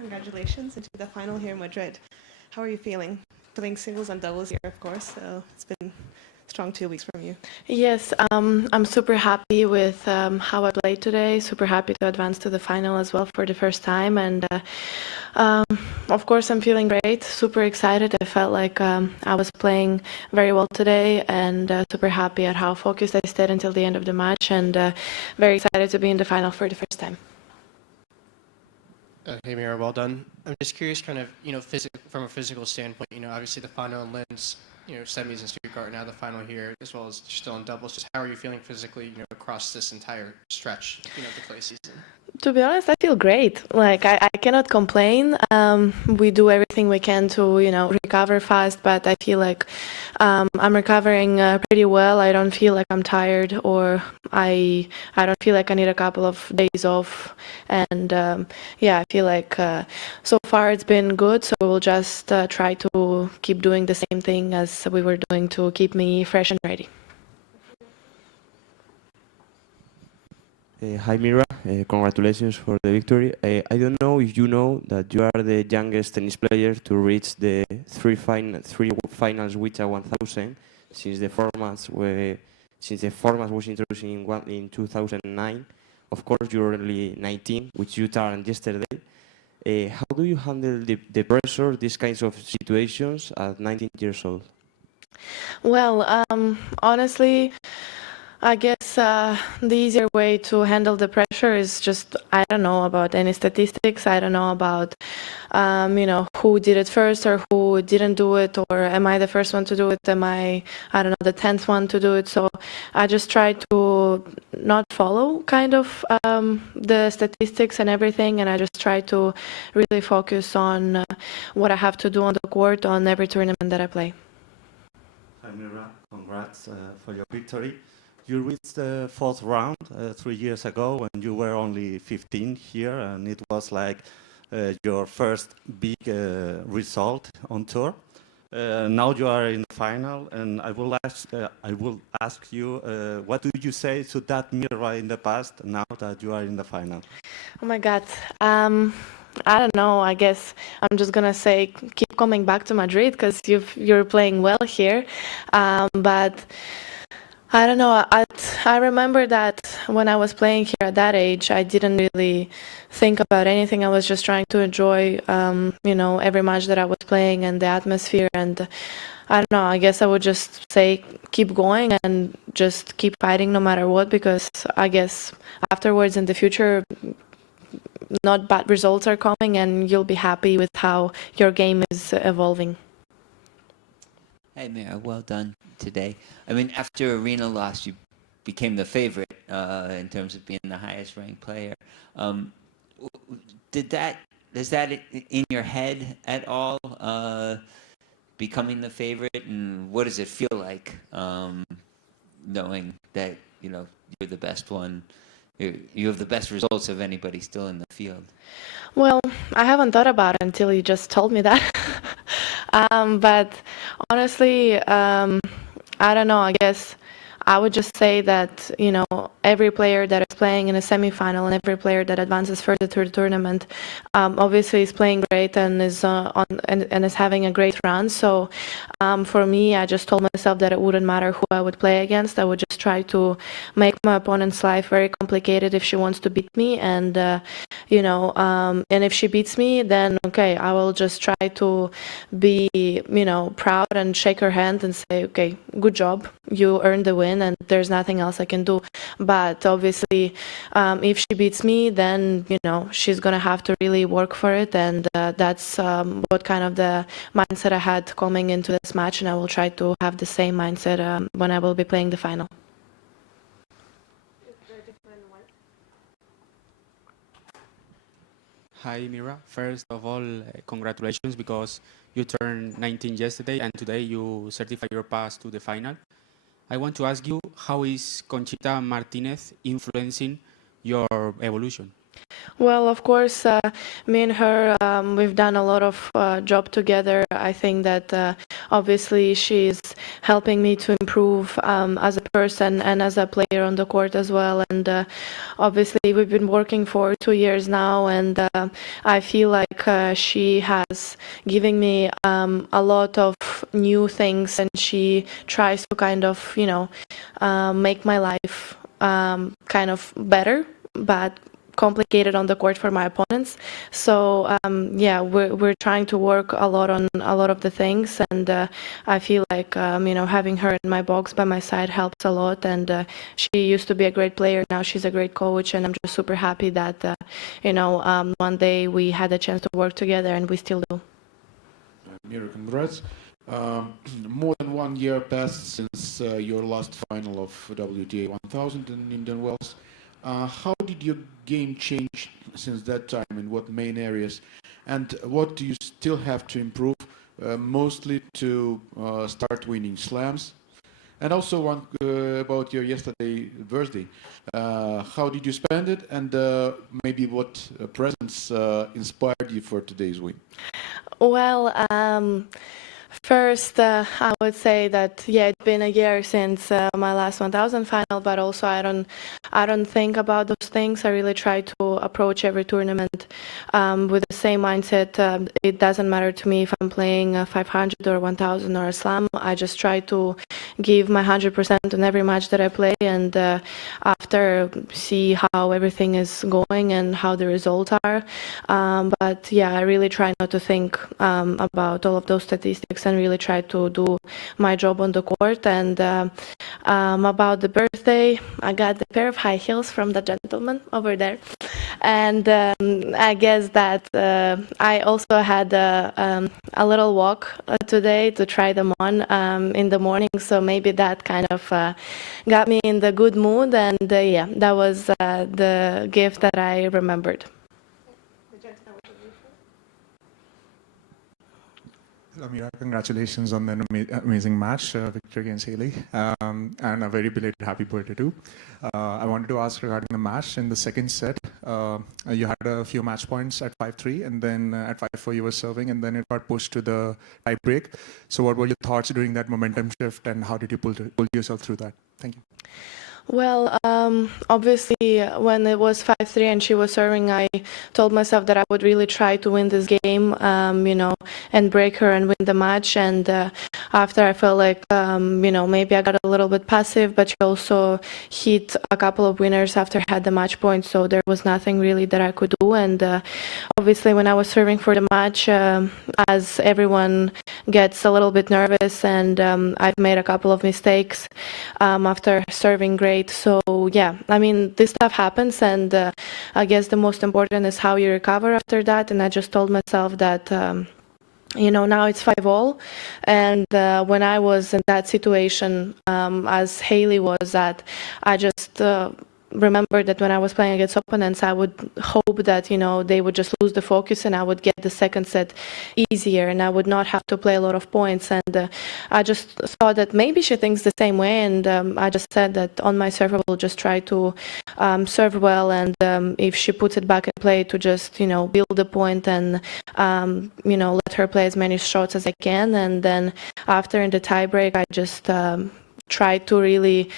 congratulations into the final here in Madrid. How are you feeling? Playing singles and doubles here, of course, so it's been strong 2 weeks from you. Yes, I'm super happy with how I played today, super happy to advance to the final as well for the first time, and um, of course I'm feeling great, super excited. I felt like I was playing very well today, and super happy at how focused I stayed until the end of the match, and very excited to be in the final for the first time. Hey, Mirra, well done. I'm just curious, kind of, from a physical standpoint, obviously the final in Linz, semis in Stuttgart, now the final here, as well as still in doubles. Just how are you feeling physically, across this entire stretch, the clay season? To be honest, I feel great. Like I cannot complain. We do everything we can to, recover fast, but I feel like I'm recovering pretty well. I don't feel like I'm tired, or I don't feel like I need a couple of days off. And yeah, I feel like so far it's been good. So we'll just try to keep doing the same thing as we were doing to keep me fresh and ready. Hi Mirra, congratulations for the victory. I don't know if you know that you are the youngest tennis player to reach the three finals with a 1000 since the format was introduced in 2009. Of course, you're only 19, which you turned yesterday. How do you handle the pressure, these kinds of situations at 19 years old? Well, honestly, I guess the easier way to handle the pressure is just, I don't know about any statistics. I don't know about, who did it first or who didn't do it, or am I the first one to do it? Am I don't know, the 10th one to do it? So I just try to not follow kind of the statistics and everything, and I just try to really focus on what I have to do on the court on every tournament that I play. Hi Mirra, congrats for your victory. You reached the fourth round 3 years ago when you were only 15 here, and it was like your first big result on tour. Now you are in the final, and I will ask you, what do you say to that Mirra in the past now that you are in the final? Oh my God. I don't know. I guess I'm just gonna say keep coming back to Madrid because you're playing well here, but. I don't know. I remember that when I was playing here at that age, I didn't really think about anything. I was just trying to enjoy, every match that I was playing and the atmosphere. And I don't know. I guess I would just say keep going and just keep fighting no matter what, because I guess afterwards in the future, not bad results are coming, and you'll be happy with how your game is evolving. Hey, Mirra, well done today. I mean, after Arena loss, you became the favorite in terms of being the highest ranked player. Is that in your head at all, becoming the favorite? And what does it feel like, knowing that, you're the best one? You have the best results of anybody still in the field. Well, I haven't thought about it until you just told me that. But honestly, I don't know. I guess I would just say that, every player that is playing in a semifinal and every player that advances further through the tournament, obviously is playing great and is and is having a great run. So for me, I just told myself that it wouldn't matter who I would play against. I would just try to make my opponent's life very complicated if she wants to beat me. And, and if she beats me, then, okay, I will just try to be, proud and shake her hand and say, okay, good job. You earned the win and there's nothing else I can do. But obviously, if she beats me, then, she's going to have to really work for it. And that's what kind of the mindset I had coming into this match. And I will try to have the same mindset when I will be playing the final. Hi, Mirra. First of all, congratulations because you turned 19 yesterday and today you certified your pass to the final. I want to ask you, how is Conchita Martinez influencing your evolution? Well, of course, me and her, we've done a lot of job together. I think that obviously she's helping me to improve as a person and as a player on the court as well. And obviously, we've been working for 2 years now, and I feel like she has given me a lot of new things, and she tries to kind of, make my life kind of better, but complicated on the court for my opponents. So yeah, we're trying to work a lot on a lot of the things, and I feel like having her in my box by my side helps a lot. And she used to be a great player, now she's a great coach, and I'm just super happy that one day we had a chance to work together, and we still do. Mirra, congrats. More than 1 year passed since your last final of WTA 1000 in Indian Wells. How did your game change since that time, in what main areas, and what do you still have to improve, mostly to start winning slams? And also one about your yesterday birthday. How did you spend it, and maybe what presents inspired you for today's win? Well, first, I would say that it's been a year since my last 1000 final, but also I don't think about those things. I really try to approach every tournament with the same mindset. It doesn't matter to me if I'm playing 500 or 1000 or a slam. I just try to give my 100% in every match that I play, and after see how everything is going and how the results are. But yeah, I really try not to think about all of those statistics, and really try to do my job on the court. And about the birthday, I got the pair of high heels from the gentleman over there, and I guess that I also had a little walk today to try them on in the morning, so maybe that kind of got me in the good mood, and yeah, that was the gift that I remembered. Mirra, congratulations on an amazing match, victory against Hailey, and a very belated happy birthday too. I wanted to ask regarding the match in the second set. You had a few match points at 5-3, and then at 5-4 you were serving, and then it got pushed to the tie break. So what were your thoughts during that momentum shift, and how did you pull yourself through that? Thank you. Well, obviously, when it was 5-3 and she was serving, I told myself that I would really try to win this game, and break her and win the match. And after, I felt like, maybe I got a little bit passive, but she also hit a couple of winners after I had the match point, so there was nothing really that I could do. And obviously, when I was serving for the match, as everyone gets a little bit nervous, and I've made a couple of mistakes after serving great. So yeah, I mean, this stuff happens, and I guess the most important is how you recover after that. And I just told myself that now it's 5-all, and when I was in that situation, as Hailey was at, I just remember that when I was playing against opponents, I would hope that they would just lose the focus, and I would get the second set easier, and I would not have to play a lot of points. And I just thought that maybe she thinks the same way, and I just said that on my serve I will just try to serve well, and if she puts it back in play, to just build the point and let her play as many shots as I can. And then after, in the tiebreak, I just tried to really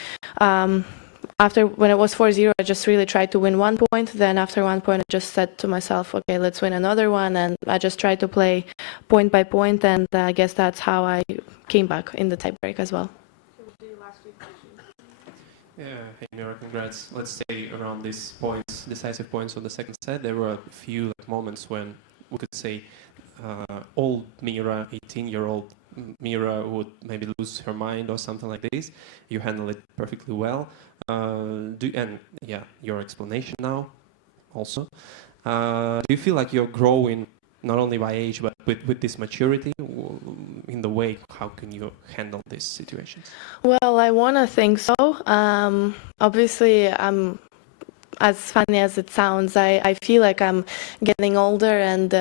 after, when it was 4-0, I just really tried to win 1 point. Then after 1 point, I just said to myself, okay, let's win another one. And I just tried to play point by point. And I guess that's how I came back in the tiebreak as well. Yeah, hey Mirra, congrats. Let's stay around these points, decisive points of the second set. There were a few moments when we could say old Mirra, 18-year-old Mirra, would maybe lose her mind or something like this. You handle it perfectly well. Your explanation now also. Do you feel like you're growing not only by age but with this maturity in the way how can you handle these situations? Well, I want to think so. Obviously, I'm as funny as it sounds, I feel like I'm getting older, and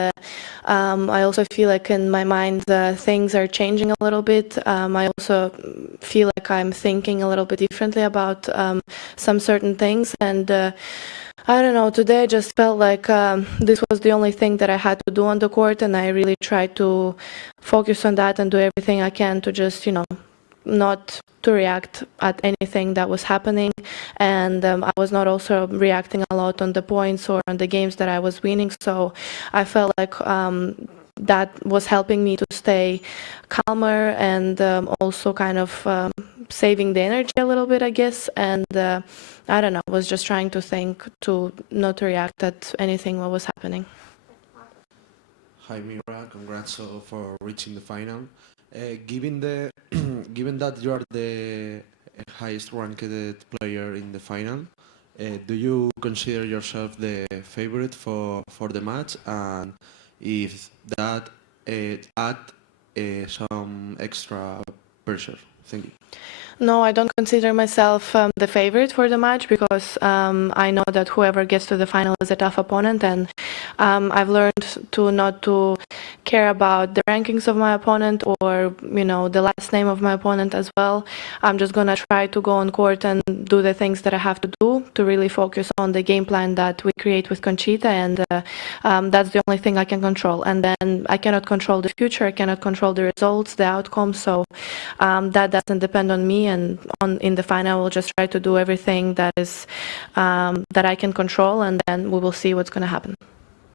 I also feel like in my mind things are changing a little bit. I also feel like I'm thinking a little bit differently about some certain things, and I don't know, today I just felt like this was the only thing that I had to do on the court, and I really tried to focus on that and do everything I can to just, not to react at anything that was happening. And I was not also reacting a lot on the points or on the games that I was winning, so I felt like that was helping me to stay calmer and also kind of saving the energy a little bit, I guess. And I don't know, was just trying to think to not react at anything what was happening. Hi Mirra, congrats for reaching the final. Given the given that you are the highest ranked player in the final, do you consider yourself the favorite for the match? And if that add some extra pressure? Thank you. No, I don't consider myself the favorite for the match, because I know that whoever gets to the final is a tough opponent, and I've learned to not to care about the rankings of my opponent or the last name of my opponent as well. I'm just gonna try to go on court and do the things that I have to do to really focus on the game plan that we create with Conchita, and that's the only thing I can control. And then I cannot control the future, I cannot control the results, the outcome, so that doesn't depend on me. And in the final, we'll just try to do everything that is that I can control, and then we will see what's going to happen.